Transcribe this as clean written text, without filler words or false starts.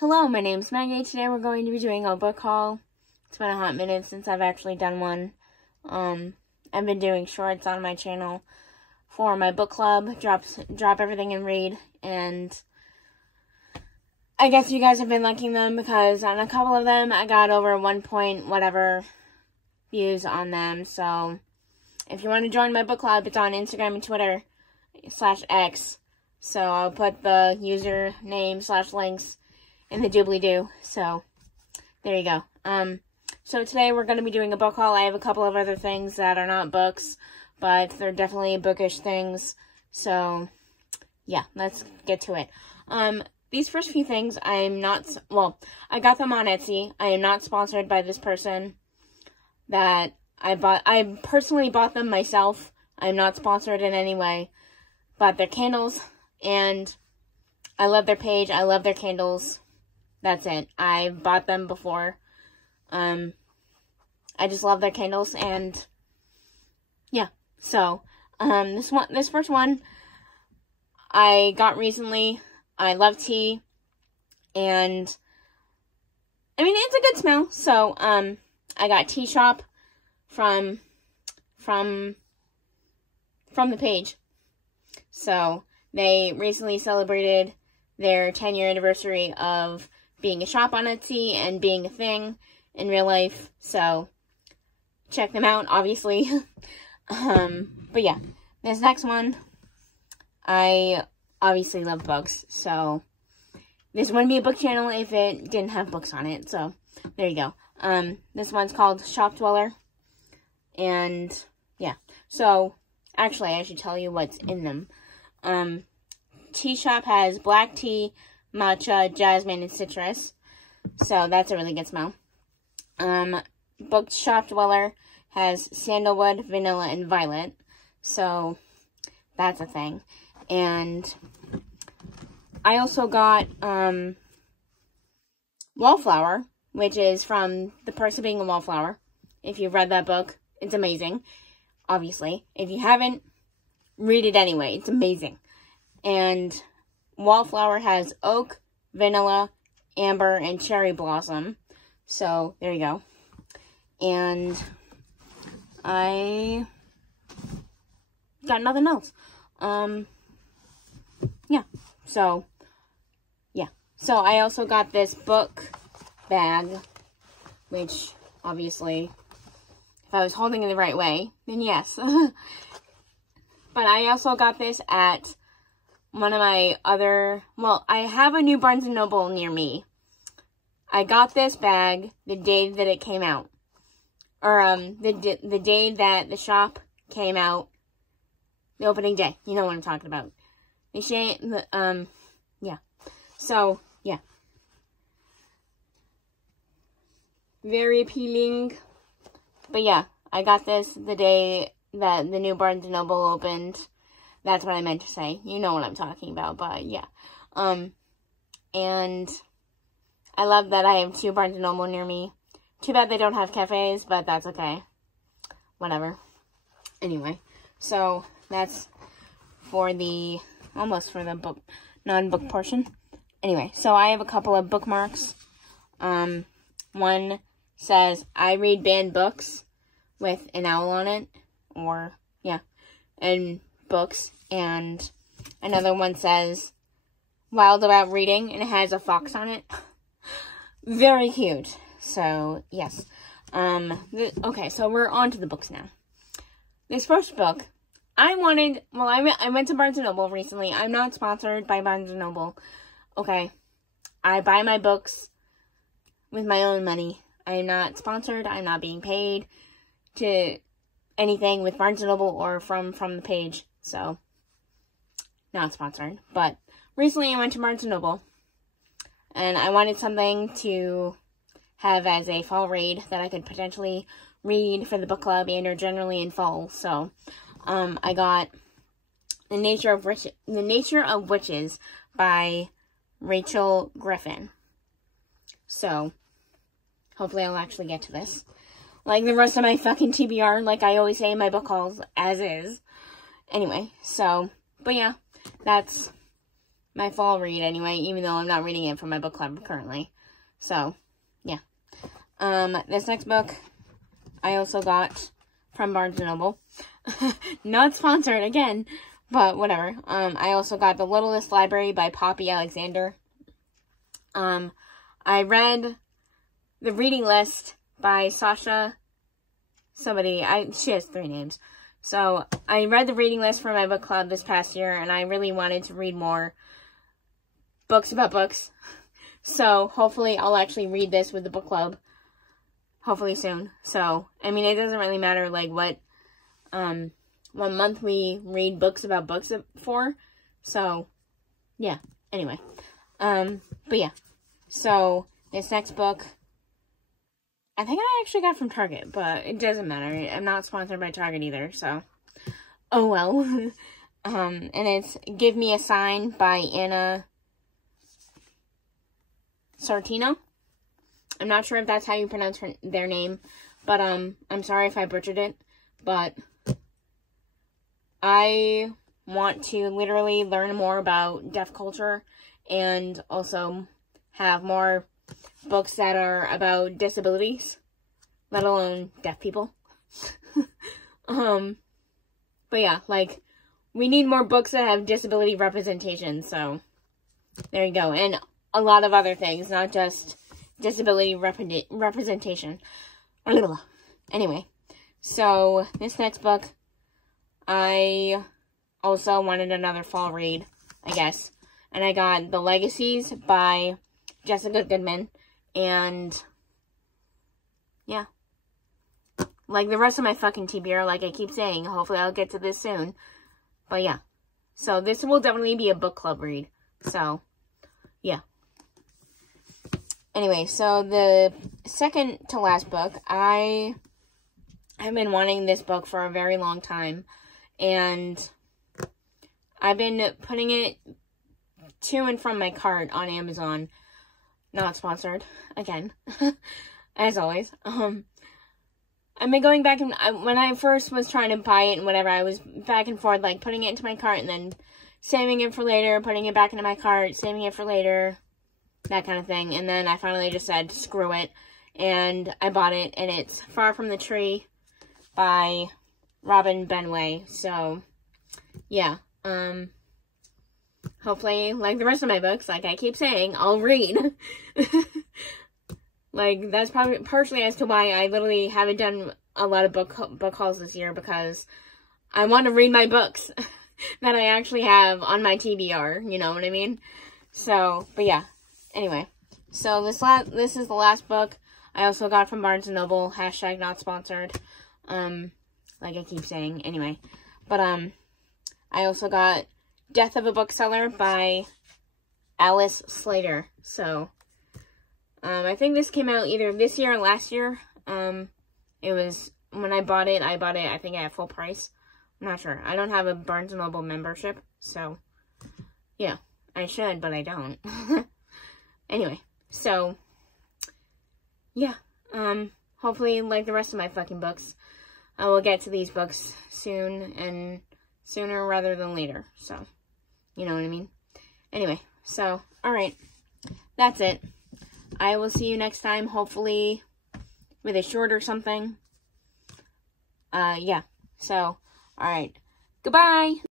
Hello, my name's Maggie. Today we're going to be doing a book haul. It's been a hot minute since I've actually done one. I've been doing shorts on my channel for my book club, drop everything and read, and I guess you guys have been liking them because on a couple of them I got over 1 point whatever views on them. So if you want to join my book club, it's on Instagram and Twitter /X. So I'll put the username /links in the doobly-doo. So there you go. So today we're going to be doing a book haul. I have a couple of other things that are not books, but they're definitely bookish things. So yeah, let's get to it. These first few things, I got them on Etsy. I am not sponsored by this person that I bought. I personally bought them myself. I'm not sponsored in any way, but they're candles, and I love their page. I love their candles. That's it. I bought them before. I just love their candles, and yeah. So, this first one I got recently. I love tea, and I mean, it's a good smell. So, I got Tea Shop from the page. So, they recently celebrated their 10-year anniversary of being a shop on Etsy and being a thing in real life. So, check them out, obviously. But yeah, this next one, I obviously love books. So, this wouldn't be a book channel if it didn't have books on it. So, there you go. This one's called Shop Dweller. And, yeah. So, actually, I should tell you what's in them. Tea Shop has black tea, matcha, jasmine, and citrus. So that's a really good smell. Book Shop Dweller has sandalwood, vanilla, and violet. So that's a thing. And I also got Wallflower, which is from The Perks of Being a Wallflower. If you've read that book, it's amazing. Obviously. If you haven't, read it anyway. It's amazing. And Wallflower has oak, vanilla, amber, and cherry blossom. So, there you go. And I got nothing else. Yeah. So, yeah. So, I also got this book bag, which, obviously, if I was holding it the right way, then yes. But I also got this at one of my other, I have a new Barnes & Noble near me. I got this bag the day that it came out. Or, the day that the shop came out. The opening day. You know what I'm talking about. Yeah. So, yeah. Very appealing. But yeah, I got this the day that the new Barnes & Noble opened. That's what I meant to say. You know what I'm talking about, but yeah. And I love that I have 2 Barnes & Noble near me. Too bad they don't have cafes, but that's okay. Whatever. Anyway, so that's almost for the book, non-book portion. Anyway, so I have a couple of bookmarks. One says, I read banned books with an owl on it. Or, yeah, and books. And another one says, wild about reading, and it has a fox on it. Very cute. So, yes. Okay, so we're on to the books now. This first book, I went to Barnes & Noble recently. I'm not sponsored by Barnes & Noble. Okay. I buy my books with my own money. I am not sponsored. I'm not being paid to anything with Barnes & Noble or from the page. So, not sponsored. But recently I went to Barnes & Noble, and I wanted something to have as a fall read that I could potentially read for the book club and or generally in fall. So, I got The Nature of Witches by Rachel Griffin. So, hopefully I'll actually get to this. Like the rest of my fucking TBR, like I always say in my book hauls, as is. Anyway, so, but yeah, that's my fall read anyway, even though I'm not reading it for my book club currently. So, yeah. This next book I also got from Barnes & Noble. Not sponsored again, but whatever. I also got The Littlest Library by Poppy Alexander. I read The Reading List by Sasha somebody. She has 3 names. So, I read the reading list for my book club this past year, and I really wanted to read more books about books. So, hopefully, I'll actually read this with the book club. Hopefully soon. So, I mean, it doesn't really matter, like, what month we read books about books for. So, yeah. Anyway. But yeah. So, this next book, I think I actually got from Target, but it doesn't matter. I'm not sponsored by Target either, so. Oh well. And it's Give Me a Sign by Anna Sortino. I'm not sure if that's how you pronounce their name, but I'm sorry if I butchered it, but I want to literally learn more about deaf culture and also have more books that are about disabilities, let alone deaf people. But yeah, like, we need more books that have disability representation, so there you go. And a lot of other things, not just disability representation. Anyway, so this next book, I also wanted another fall read, I guess. And I got The Legacies by Jessica Goodman. And, yeah. Like the rest of my fucking TBR, like I keep saying, hopefully I'll get to this soon. But yeah. So this will definitely be a book club read. So, yeah. Anyway, so the second to last book, I have been wanting this book for a very long time. And I've been putting it to and from my cart on Amazon. Not sponsored, again, as always. I've been going back, and when I first was trying to buy it and whatever, I was back and forth, like, putting it into my cart and then saving it for later, putting it back into my cart, saving it for later, that kind of thing. And then I finally just said, screw it, and I bought it, and it's Far From the Tree by Robin Benway. So, yeah, hopefully, like the rest of my books, like I keep saying, I'll read. Like, that's probably partially as to why I literally haven't done a lot of book hauls this year, because I want to read my books that I actually have on my TBR, you know what I mean? So, but yeah, anyway. So, this is the last book I also got from Barnes & Noble, hashtag not sponsored, like I keep saying, anyway. But, I also got Death of a Bookseller by Alice Slater. So, I think this came out either this year or last year. It was, when I bought it, I think at full price. I'm not sure. I don't have a Barnes & Noble membership, so, yeah. I should, but I don't. Anyway, so, yeah. Hopefully, like the rest of my fucking books, I will get to these books soon, and sooner rather than later. So, you know what I mean? Anyway, so, alright. That's it. I will see you next time, hopefully with a short or something. Yeah. So, alright. Goodbye!